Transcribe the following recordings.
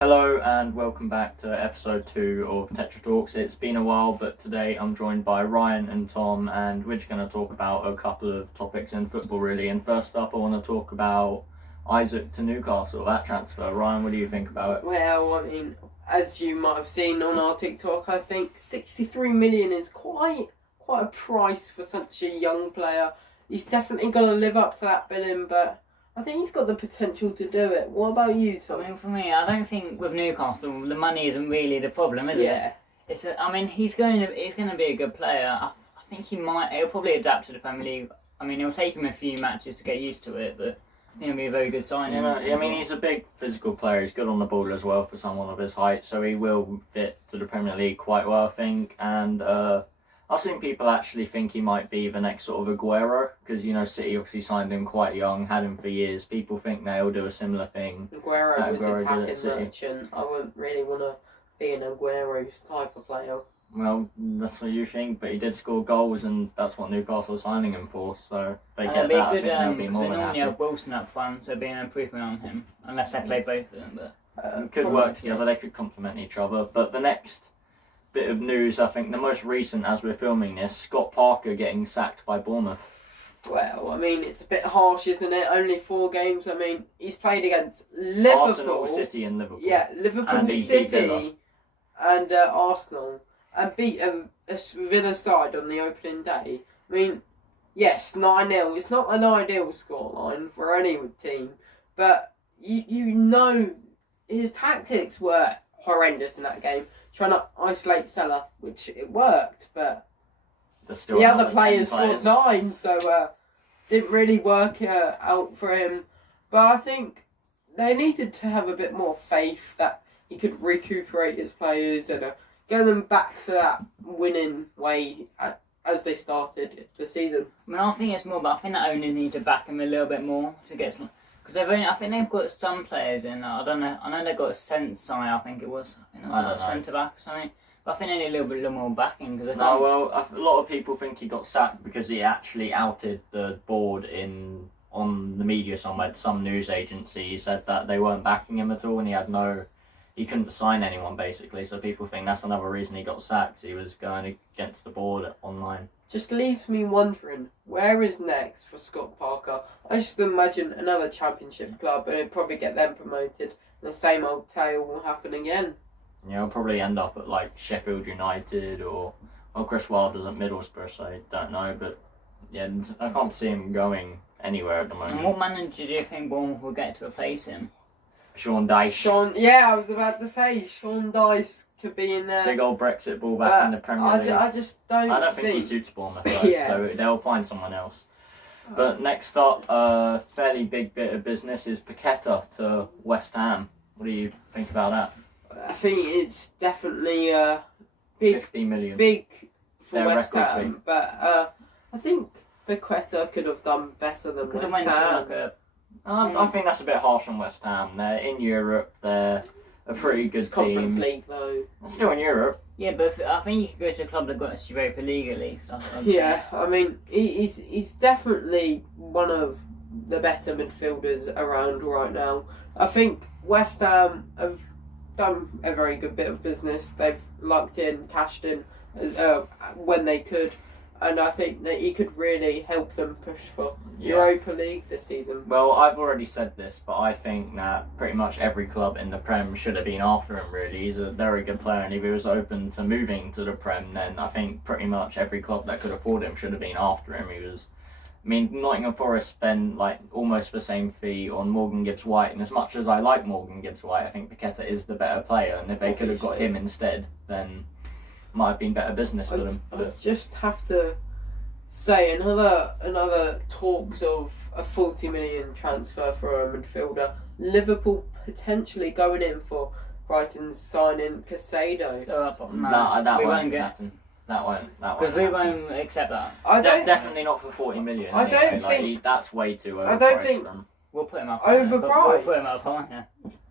Hello and welcome back to episode 2 of Tetra Talks. It's been a while, but today I'm joined by Ryan and Tom, and we're just going to talk about a couple of topics in football, really. And first up, I want to talk about Isaac to Newcastle, that transfer. Ryan, what do you think about it? Well, I mean, as you might have seen on our TikTok, I think 63 million is quite a price for such a young player. He's definitely going to live up to that billing, but I think he's got the potential to do it. What about you, Tom? I mean, for me, I don't think with Newcastle the money isn't really the problem, is it? It's. He's going to be a good player. I think he'll probably adapt to the Premier League. I mean, it'll take him a few matches to get used to it, but I think it'll be a very good signing. He's a big physical player. He's good on the ball as well for someone of his height, so he will fit to the Premier League quite well, I think. And I've seen people actually think he might be the next sort of Aguero, because, City obviously signed him quite young, had him for years. People think they'll do a similar thing. Aguero was attacking merchant. I wouldn't really want to be an Aguero's type of player. Well, that's what you think, but he did score goals, and that's what Newcastle are signing him for, so if they get that, I think they'll be more than happy. Have Wilson up front, so being an improvement on him, unless they play both of them. But it could work together, they could complement each other. But the next bit of news, I think the most recent as we're filming this, Scott Parker getting sacked by Bournemouth. Well, I mean, it's a bit harsh, isn't it? Only 4 games. I mean, he's played against Liverpool, Arsenal, City and Liverpool. Yeah, Liverpool, City and Arsenal, and beat a Villa side on the opening day. I mean, yes, 9-0. It's not an ideal scoreline for any team, but you know his tactics were horrendous in that game. Trying to isolate Salah, which it worked, but the other players scored 9, so didn't really work out for him. But I think they needed to have a bit more faith that he could recuperate his players and get them back to that winning way as they started the season. I mean, I think it's more about, I think the owners need to back him a little bit more to get some. Because I think they've got some players in. I don't know. I know they've got a Sensei. I think it was. I don't know. Centre back or something. But I think they need a little more backing. A lot of people think he got sacked because he actually outed the board on the media somewhere. Some news agency said that they weren't backing him at all, and he couldn't sign anyone basically. So people think that's another reason he got sacked. He was going against the board online. Just leaves me wondering, where is next for Scott Parker? I just imagine another championship club and it'd probably get them promoted. The same old tale will happen again. Yeah, he'll probably end up at like Sheffield United or Chris Wilder's at Middlesbrough, so I don't know. But yeah, I can't see him going anywhere at the moment. And what manager do you think Bournemouth will get to replace him? Sean Dyche. I was about to say, Sean Dyche could be in there. Big old Brexit ball back in the Premier League. I don't think he suits Bournemouth though, so they'll find someone else. But next up, a fairly big bit of business is Paqueta to West Ham. What do you think about that? I think it's definitely big, 50 million. Big for Their West record Ham, fee. but I think Paqueta could have done better than West Ham. I think that's a bit harsh on West Ham. They're in Europe. They're a pretty good it's team. Conference League though. They're still in Europe. Yeah, but I think you could go to a club that got us Europa League at least. I mean, he's definitely one of the better midfielders around right now. I think West Ham have done a very good bit of business. They've locked in, cashed in when they could. And I think that he could really help them push for Europa League this season. Well, I've already said this, but I think that pretty much every club in the Prem should have been after him, really. He's a very good player, and if he was open to moving to the Prem, then I think pretty much every club that could afford him should have been after him. Nottingham Forest spent like almost the same fee on Morgan Gibbs-White, and as much as I like Morgan Gibbs-White, I think Paqueta is the better player, and if they could have got him instead, then might have been better business for them. I just have to say another talks of a 40 million transfer for a midfielder. Liverpool potentially going in for Brighton's signing Casado. That won't happen. That won't. Because we won't accept that. Definitely not for 40 million. I don't think that's way too overpriced. I don't think we'll put him up. Overpriced. We'll put him up on here.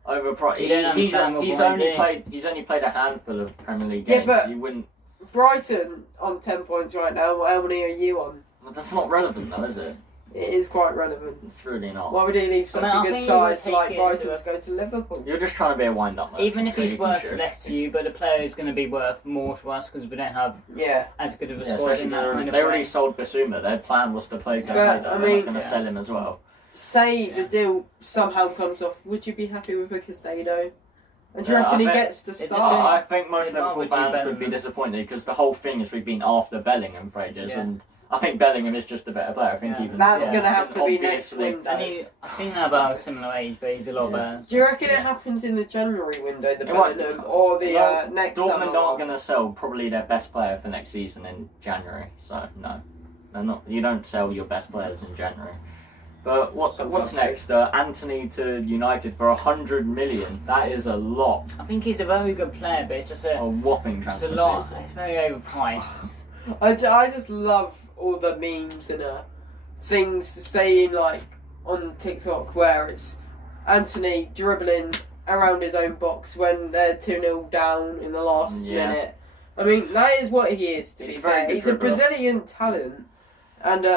Overpriced. He's only played a handful of Premier League games. Yeah, but you wouldn't. Brighton on 10 points right now. How many are you on? Well, that's not relevant though, is it? it is quite relevant. It's really not. Why would he leave such a good side like Brighton to go to Liverpool? You're just trying to be a wind-up merchant. Even if he's worth less to you, but the player is going to be worth more to us because we don't have as good of a squad in that kind of They way. already sold Basuma. Their plan was to play Caicedo. They're not going to sell him as well. Say the deal somehow comes off, would you be happy with a Caicedo? And do you reckon he gets to start? I think most Liverpool fans would be disappointed because the whole thing is we've been after Bellingham for ages, and I think Bellingham is just a better player. I think even that's going to have to be next window. And I think they're about a similar age, but he's a lot better. Do you reckon it happens in the January window, the Bellingham, or the next Dortmund summer? aren't going to sell probably their best player for next season in January, so no, they're not. You don't sell your best players in January. But what's next? Anthony to United for 100 million. That is a lot. I think he's a very good player, but it's just a whopping transfer. It's a lot. It's very overpriced. I just love all the memes and things saying like on TikTok where it's Anthony dribbling around his own box when they're 2-0 down in the last minute. I mean, that is what he is, to be fair. He's a Brazilian talent, and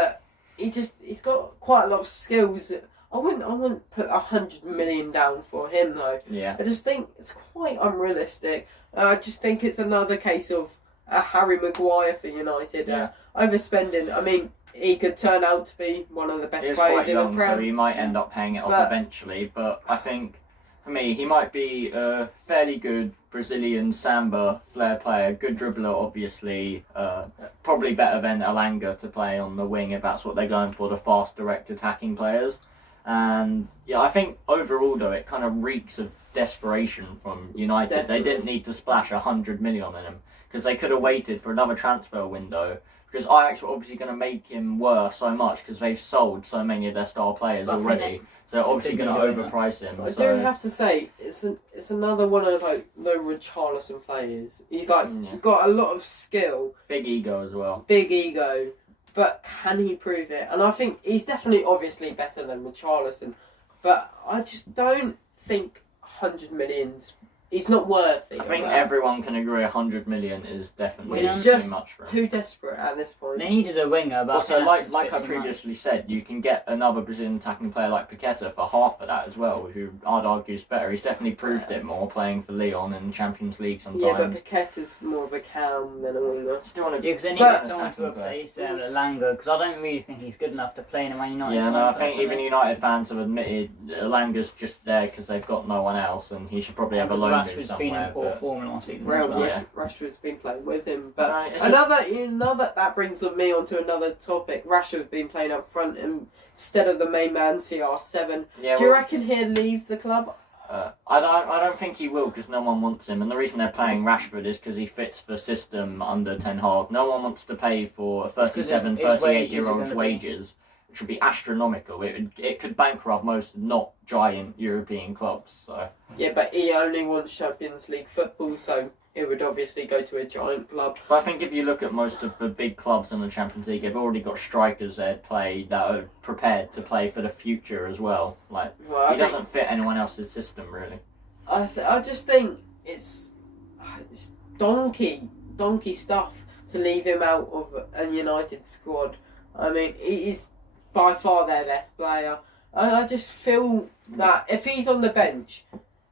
he's got quite a lot of skills. I wouldn't put 100 million down for him though. Yeah. I just think it's quite unrealistic. I just think it's another case of a Harry Maguire for United overspending. I mean, he could turn out to be one of the best players in the Prem. So he might end up paying it off eventually. But I think for me, he might be a fairly good Brazilian samba flair player, good dribbler, obviously. Probably better than Elanga to play on the wing if that's what they're going for, the fast, direct attacking players. And I think overall though, it kind of reeks of desperation from United. Definitely. They didn't need to splash 100 million on him because they could have waited for another transfer window. Because Ajax were obviously going to make him worth so much because they've sold so many of their star players already. So they're obviously going to overprice him. I do have to say, it's another one of like the Richarlison players. He's got a lot of skill. Big ego as well. Big ego. But can he prove it? And I think he's definitely obviously better than Richarlison. But I just don't think 100 million's... He's not worth it. I think everyone can agree 100 million is definitely too much for him. Too desperate at this point. They needed a winger, but also, like I previously said, you can get another Brazilian attacking player like Paqueta for half of that as well, who I'd argue is better. He's definitely proved it more playing for Lyon in Champions League sometimes. Yeah, but Paqueta's more of a cam than a winger. Because they need someone to replace Elanga, because I don't really think he's good enough to play in a Man United team. I think even United fans have admitted Elanga's just there because they've got no one else, and he should probably have a loan move somewhere. Form last season. Rashford's been playing with him, but that brings me on to another topic. Rashford's been playing up front instead of the main man CR7. Do you reckon he'll leave the club? I don't think he will because no one wants him, and the reason they're playing Rashford is because he fits the system under Ten Hag. No one wants to pay for 37, 38-year-olds' wages, which would be astronomical. It could bankrupt most not giant European clubs. So. Yeah, but he only wants Champions League football, so it would obviously go to a giant club. But I think if you look at most of the big clubs in the Champions League, they've already got strikers that are prepared to play for the future as well. He doesn't fit anyone else's system really. I just think it's donkey stuff to leave him out of a United squad. I mean, he's by far their best player. I just feel that if he's on the bench,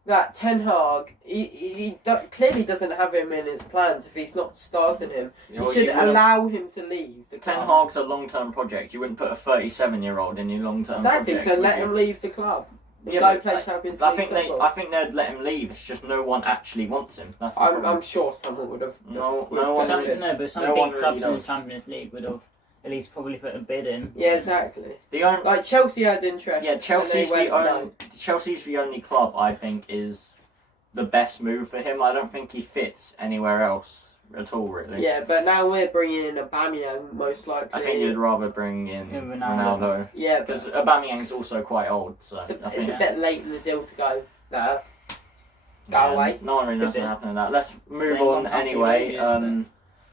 that Ten Hag, he clearly doesn't have him in his plans if he's not starting him. He should allow him to leave. Ten Hag's a long-term project. You wouldn't put a 37-year-old in your long-term project. Exactly, so let him leave the club. Go play Champions League football. I think they'd let him leave. It's just no one actually wants him. That's the problem. I'm sure someone would have. But some big clubs in the Champions League would have at least probably put a bid in. Yeah, exactly. Like Chelsea had interest. Yeah, Chelsea's the only club I think is the best move for him. I don't think he fits anywhere else at all, really. Yeah, but now we're bringing in Aubameyang, most likely. I think you'd rather bring in Ronaldo. Yeah, because Aubameyang's also quite old, so it's a bit late in the deal to go there. Go away. No one really knows what happened to that. Let's move on anyway.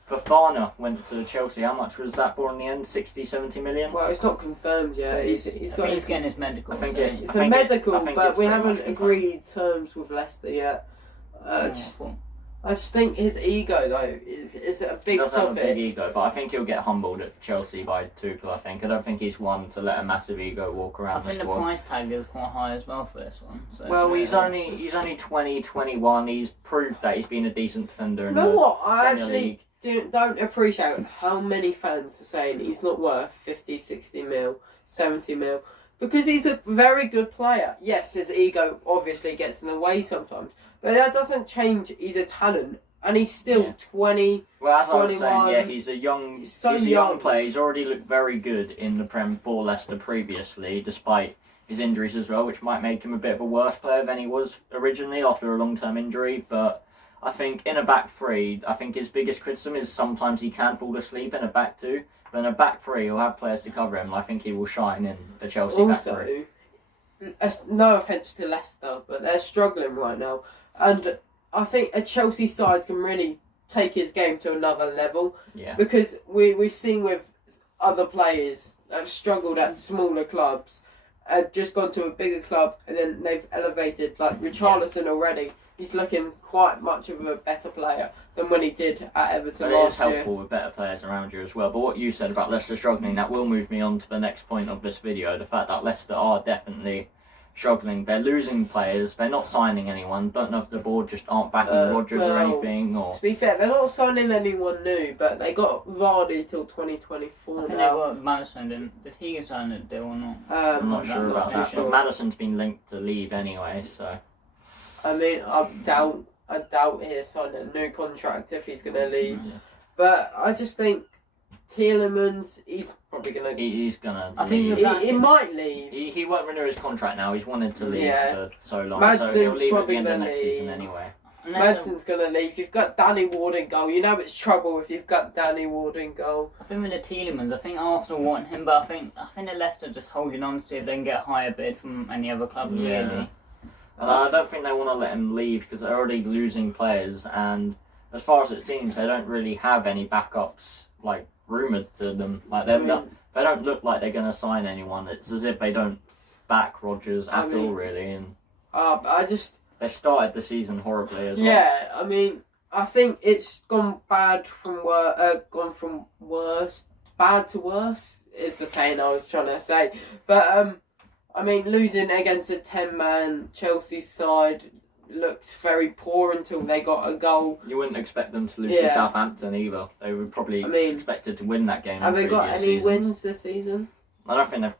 Fofana went to Chelsea. How much was that for in the end? 60, 70 million? Well, it's not confirmed yet. He's getting his medical. It's a medical, but we haven't agreed terms with Leicester yet. I just think his ego though is a big He does have a topic. big ego, but I think he'll get humbled at Chelsea by Tuchel. I don't think he's one to let a massive ego walk I around the think the squad. price tag is quite high as well for this one. So Well, yeah. he's only 20, 21. He's proved that he's been a decent defender You in know the what? I Premier actually League. don't appreciate how many fans are saying he's not worth 50, 60 mil, 70 mil. Because he's a very good player. Yes, his ego obviously gets in the way sometimes. But that doesn't change he's a talent. And he's still 20. Well, as I was 21. saying, he's a young, He's so a young young. player. He's already looked very good in the Prem for Leicester previously, despite his injuries as well, which might make him a bit of a worse player than he was originally after a long-term injury. But I think in a back three, I think his biggest criticism is sometimes he can fall asleep in a back two. But in a back three, he'll have players to cover him. I think he will shine in the Chelsea back three. No offence to Leicester, but they're struggling right now. And I think a Chelsea side can really take his game to another level. Yeah. Because we've seen with other players that have struggled at smaller clubs, just gone to a bigger club, and then they've elevated. Like Richarlison already, he's looking quite much of a better player than when he did at Everton But it is last year. helpful with better players around you as well. But what you said about Leicester struggling, that will move me on to the next point of this video. The fact that Leicester are definitely struggling. They're losing players. They're not signing anyone. Don't know if the board just aren't backing Rodgers or anything. Or To be fair, they're not signing anyone new, but they got Vardy till 2024 I think they now. got Madison. Did he sign a deal or not? I'm not sure about too that. sure. But Madison's been linked to leave anyway, so I mean, I doubt he'll sign a new contract if he's going to leave. yeah. But I just think Tielemans, he's probably going to... He's gonna. I think leave. He might leave. He won't renew his contract now. He's wanted to leave for so long, so Madison's he'll leave at the probably end of gonna next season leave. anyway. Madison's going to leave. You've got Danny Ward in goal. You know it's trouble if you've got Danny Ward in goal. I think with the Tielemans, I think Arsenal want him, but I think the Leicester just holding on to see if they can get a higher bid from any other club. Yeah. Really. And I don't think they want to let him leave because they're already losing players, and as far as it seems, they don't really have any backups like rumoured to them. Like they don't look like they're going to sign anyone. It's as if they don't back Rodgers at all, really. And I just... they started the season horribly as well. Yeah, I mean, I think it's gone bad from bad to worse is the saying I was trying to say. But I mean, losing against a 10-man Chelsea side looked very poor until they got a goal. You wouldn't expect them to lose to Southampton either. They were probably expected to win that game. Have they got any wins this season? I don't think they've.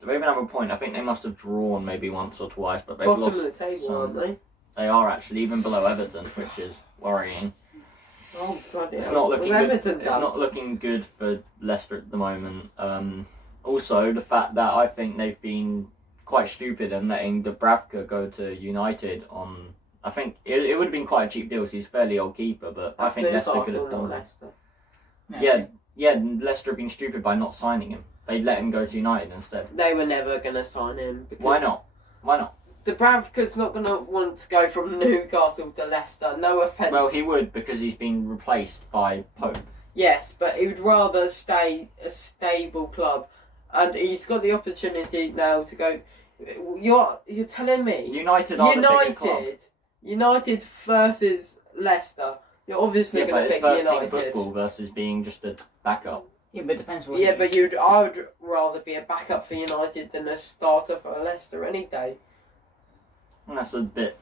Do they even have a point? I think they must have drawn maybe once or twice, but they've Bottom lost. of the table, some. aren't they? They are actually even below Everton, which is worrying. Oh, bloody It's hell. not looking What's good. Everton It's done? not looking good for Leicester at the moment. Also, the fact that I think they've been quite stupid in letting Dubravka go to United on. I think it would have been quite a cheap deal. 'Cause he's a fairly old keeper, but I think Leicester could have done that. Leicester. Yeah, Leicester have been stupid by not signing him. They let him go to United instead. They were never going to sign him. Because Why not? Why not? Dubravka's not going to want to go from Newcastle to Leicester. No offence. Well, he would because he's been replaced by Pope. Yes, but he would rather stay a stable club, and he's got the opportunity now to go. You're telling me United are the bigger club. United versus Leicester. You're obviously Yeah, going but to it's pick first team United. football versus being just a backup. Yeah, but it depends what. Yeah, but I would rather be a backup for United than a starter for Leicester any day. And that's a bit.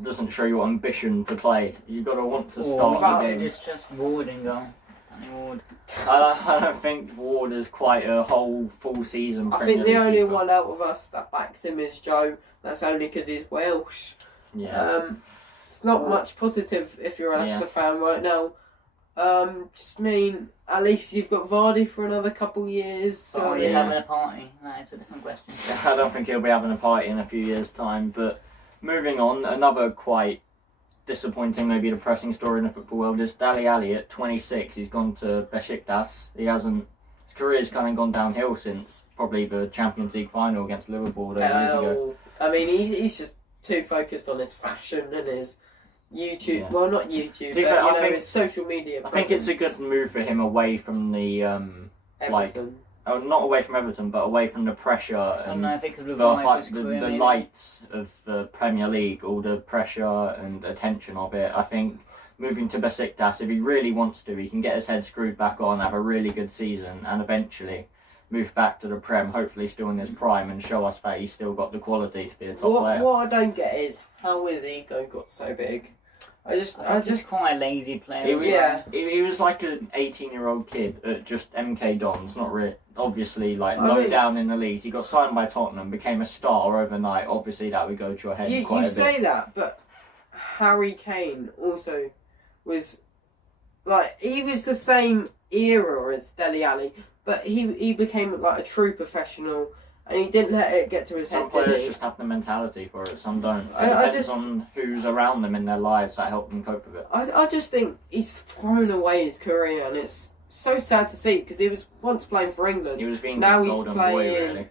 Doesn't show your ambition to play. You've got to want to start the game. Just Ward and go. Danny Ward. I don't think Ward is quite a whole full season. I think the Premier League only keeper. one out of us that backs him is Joe. That's only because he's Welsh. Yeah. It's not much positive if you're a Leicester fan right now. Just mean at least you've got Vardy for another couple years. So Are you having a party? That's a different question. I don't think he'll be having a party in a few years' time. But moving on, another quite disappointing, maybe depressing story in the football world is Dele Alli at 26. He's gone to Besiktas. His career's kind of gone downhill since probably the Champions League final against Liverpool those years ago. I mean, he's just too focused on his fashion and his YouTube. Yeah. Well, not YouTube, but fair, I think- his social media. I think it's a presence. good move for him away from the Everton. not away from Everton, but away from the pressure I don't and know if it could the, revive his the career. lights of the Premier League, all the pressure and attention of it. I think moving to Besiktas, if he really wants to, he can get his head screwed back on, have a really good season, and eventually move back to the Prem, hopefully still in his prime, and show us that he's still got the quality to be a top player. What I don't get is how his ego got so big. I just quite a lazy player. He was like an 18-year-old kid at just MK Dons, not really. Obviously, low down in the leagues. He got signed by Tottenham, became a star overnight. Obviously, that would go to your head quite a bit. You say that, but Harry Kane also was he was the same era as Dele Alli, but he became like a true professional. And he didn't let it get to his head. Some players just have the mentality for it, some don't. It depends on who's around them in their lives that help them cope with it. I just think he's thrown away his career, and it's so sad to see because he was once playing for England. He was being now the golden boy, really.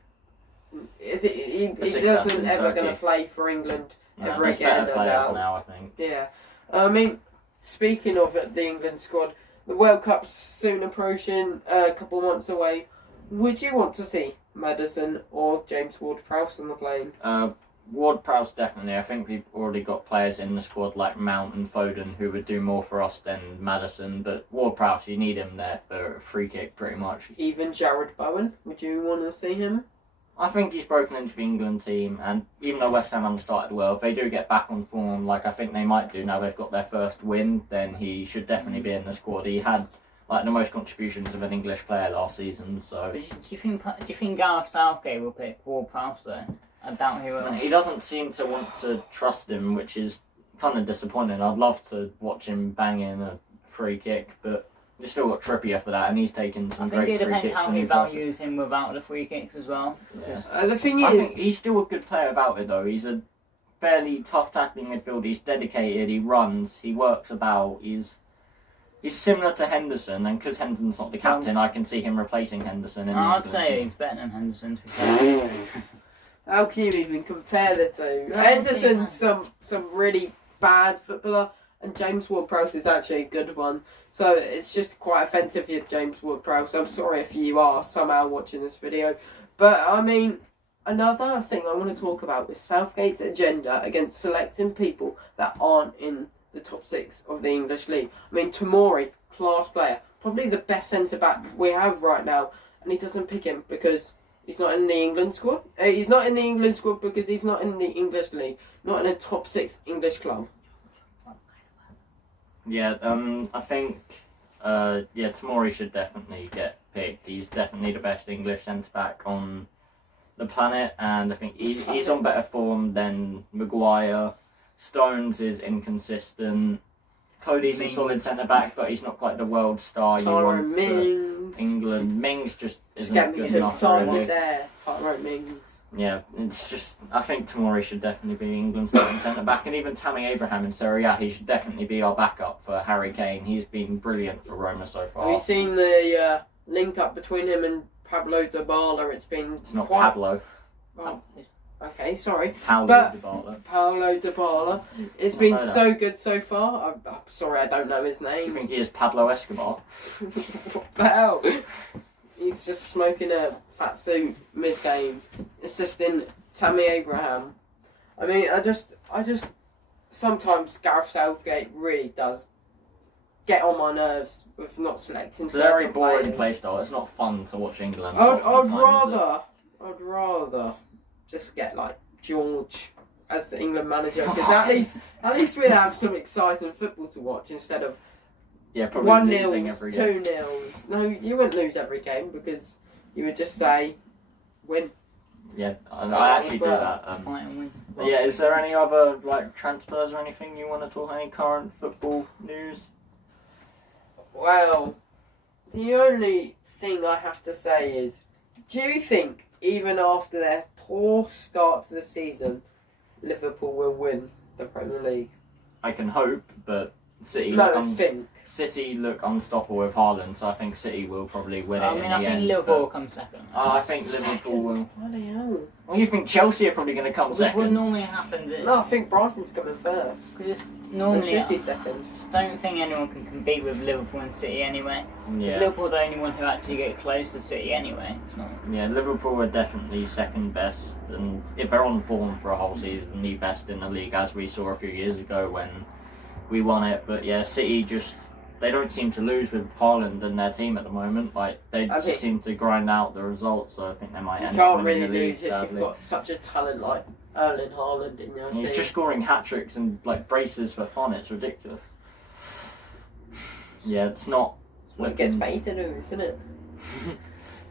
He doesn't ever going to play for England ever again. There's better players now, I think. Yeah. I mean, speaking of the England squad, the World Cup's soon approaching, a couple of months away. Would you want to see Maddison or James Ward-Prowse on the plane? Ward-Prowse definitely. I think we've already got players in the squad like Mount and Foden who would do more for us than Maddison. But Ward-Prowse, you need him there for a free kick pretty much. Even Jared Bowen, would you want to see him? I think he's broken into the England team, and even though West Ham haven't started well, if they do get back on form, like I think they might do now they've got their first win, then he should definitely be in the squad. He had the most contributions of an English player last season. So, do you think Gareth Southgate will pick Ward-Prowse though? I doubt he will. He doesn't seem to want to trust him, which is kind of disappointing. I'd love to watch him bang in a free kick, but you've still got Trippier for that, and he's taken some great free kicks. I think it depends how he values him without the free kicks as well. Yeah. The thing is, I think he's still a good player about it though. He's a fairly tough tackling midfielder. He's dedicated. He runs. He works about. He's similar to Henderson, and because Henderson's not the captain, I can see him replacing Henderson. I'd say he's better than Henderson. How can you even compare the two? Henderson's some really bad footballer, and James Ward-Prowse is actually a good one. So it's just quite offensive if James Ward-Prowse. I'm sorry if you are somehow watching this video. But, I mean, another thing I want to talk about is Southgate's agenda against selecting people that aren't in the top 6 of the English league. I mean, Tomori, class player, probably the best centre-back we have right now, and he doesn't pick him because he's not in the England squad. He's not in the England squad because he's not in the English league, not in a top 6 English club. Yeah, I think, Tomori should definitely get picked. He's definitely the best English centre-back on the planet, and I think he's on better form than Maguire. Stones is inconsistent. Cody's a solid centre-back, but he's not quite the world star you want for England. Mings just isn't good enough, really. There, Tyrone Mings. Yeah, it's just, I think Tomori should definitely be England's starting centre-back, and even Tammy Abraham in Serie A, he should definitely be our backup for Harry Kane. He's been brilliant for Roma so far. Have you seen the link-up between him and Pablo Dybala? It's not Pablo. Oh. Okay, sorry. Paolo Dybala. It's been so good so far. I'm sorry, I don't know his name. Do you think he is Pablo Escobar? What the hell? He's just smoking a fat suit mid-game, assisting Tammy Abraham. I mean, I just sometimes Gareth Southgate really does get on my nerves with not selecting. It's a very boring play style. It's not fun to watch England. I'd rather just get like George as the England manager, because at least we'd have some exciting football to watch instead of 1-0, 2-0. No, you wouldn't lose every game because you would just say win. Yeah, I actually do that. Yeah, is there any other transfers or anything you want to talk? Any current football news? Well, the only thing I have to say is, do you think even after their poor start to the season, Liverpool will win the Premier League? I can hope, but City look unstoppable with Haaland, so I think City will probably win it. I think Liverpool will come second. I think Liverpool will. Bloody hell. Well, you think Chelsea are probably going to come second? What normally happens is... No, I think Brighton's coming first. Because normally... City second. I don't think anyone can compete with Liverpool and City anyway. Yeah. Liverpool are the only one who actually get close to City anyway. Yeah, Liverpool are definitely second best, and if they're on form for a whole season, the best in the league, as we saw a few years ago when we won it. But yeah, City they don't seem to lose with Haaland and their team at the moment. Like they just seem to grind out the results. So I think they might end up winning the league. You can't really lose if you've got such a talent like Erling Haaland in your team. He's just scoring hat tricks and like braces for fun. It's ridiculous. Yeah, it's not. It's what it gets paid to do, isn't it?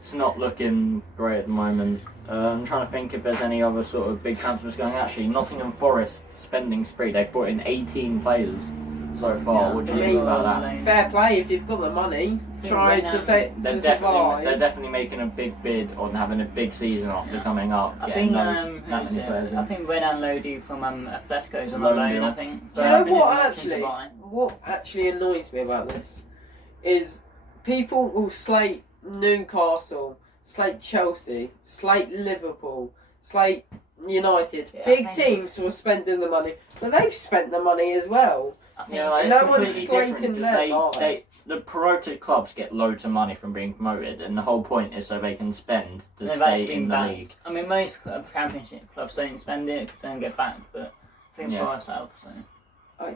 It's not looking great at the moment. I'm trying to think if there's any other sort of big transfers going. Actually, Nottingham Forest spending spree. They've brought in 18 players so far. Yeah, What do you think about that? Fair play if you've got the money. Try to survive. They're definitely making a big bid on having a big season after coming up. I think I think Renan Lodi from Atletico's on the loan. I think. Do you know what actually annoys me about this is people will slate Newcastle, slate Chelsea, slate Liverpool, slate United. Big teams were spending the money, but they've spent the money as well. No one's slating them. The promoted clubs get loads of money from being promoted, and the whole point is so they can spend to stay in the league. I mean, most Championship clubs don't spend it because they don't get back, but I think Forest help. So.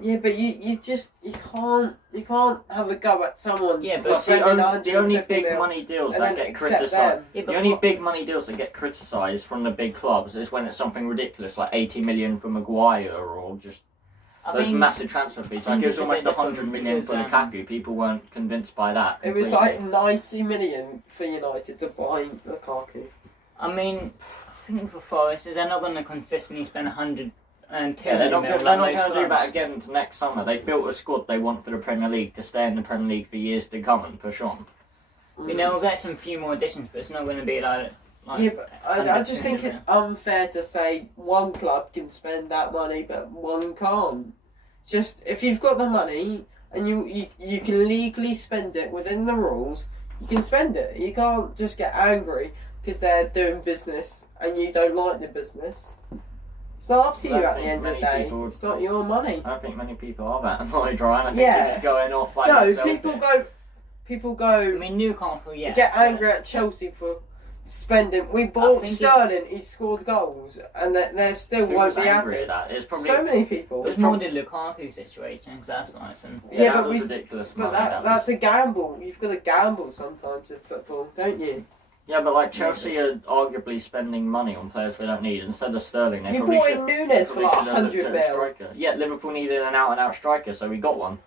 Yeah, but you can't have a go at someone. Yeah, but the only big money deals that get criticised. The only big money deals that get criticised from the big clubs is when it's something ridiculous like 80 million for Maguire or just those massive transfer fees. Like it was almost 100 million for Lukaku. People weren't convinced by that. It was like 90 million for United to buy Lukaku. I mean, I think for Forest, they're not going to consistently spend 100. They're not going to do that again until next summer. They've built a squad they want for the Premier League to stay in the Premier League for years to come and push on. You know, we'll get some few more additions, but it's not going to be like yeah, but I just think it's unfair to say one club can spend that money but one can't. Just if you've got the money and you can legally spend it within the rules, you can spend it. You can't just get angry because they're doing business and you don't like the business. It's not up to you at the end of the day. It's not your money. I don't think many people are that annoyed, Ryan. I think you're just going off like yourself. People go. I mean, Newcastle, get angry at Chelsea for spending. We bought Sterling. He scored goals, and they still won't be happy. At that? It's probably so many people. It's more the Lukaku situation because that's nice. But ridiculous. But that's a gamble. You've got to gamble sometimes in football, don't you? Yeah, but like Chelsea are arguably spending money on players we don't need. Instead of Sterling, they probably bought in Nunes for like 100 mil. Yeah, Liverpool needed an out-and-out striker, so we got one.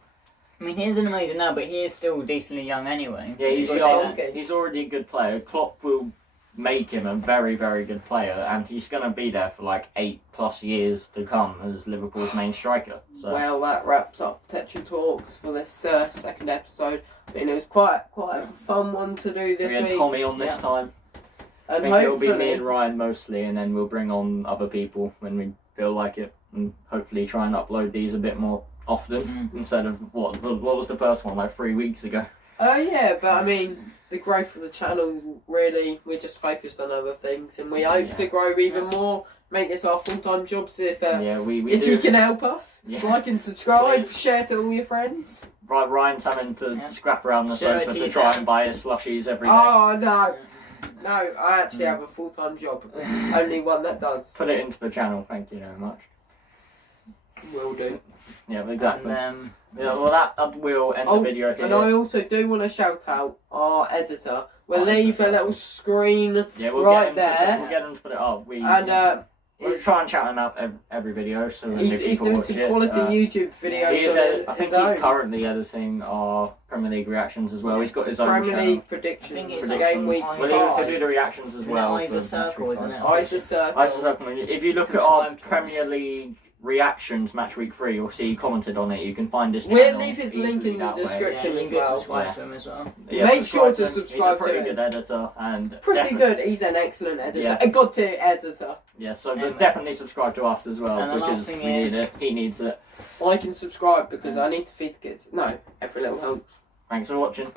I mean, he isn't amazing now, but he is still decently young anyway. Yeah, he's young. He's already a good player. Klopp will make him a very, very good player, and he's going to be there for like 8+ years to come as Liverpool's main striker. So. Well, that wraps up Tetra Talks for this second episode. I mean, it was quite a fun one to do this week. We had Tommy on this time. And I think it'll be me and Ryan mostly, and then we'll bring on other people when we feel like it, and hopefully try and upload these a bit more often instead of what was the first one, like 3 weeks ago. Oh yeah, but I mean, the growth of the channel is really, we're just focused on other things, and we hope to grow even more, make this our full-time jobs if you can help us. Like and subscribe, share to all your friends. Right, Ryan's having to scrap around the sofa to try and buy his slushies every day. Oh no, I actually have a full-time job, only one that does. Put it into the channel, thank you very much. Will do. Yeah, exactly. And, well, that will end the video here. And I also do want to shout out our editor. We'll leave a little screen right there. We'll get him to put it up. We'll try and shout him out every video. So he's doing some quality YouTube videos. I think he's currently editing our Premier League reactions as well. He's got his own Premier League predictions. Game week 5. Well, he can do the reactions as well. Eyes a circle, isn't it? Eyes a circle. Eyes a circle. If you look at our Premier League reactions match week 3, you'll see he commented on it. You can find his channel. We'll leave his link in the description as well. Subscribe to him as well. Make sure to subscribe to him. He's a pretty good editor and good. He's an excellent editor. A good editor. Yeah, so definitely subscribe to us as well because we need it. He needs it. I can subscribe because I need to feed the kids. No, every little helps. Thanks for watching.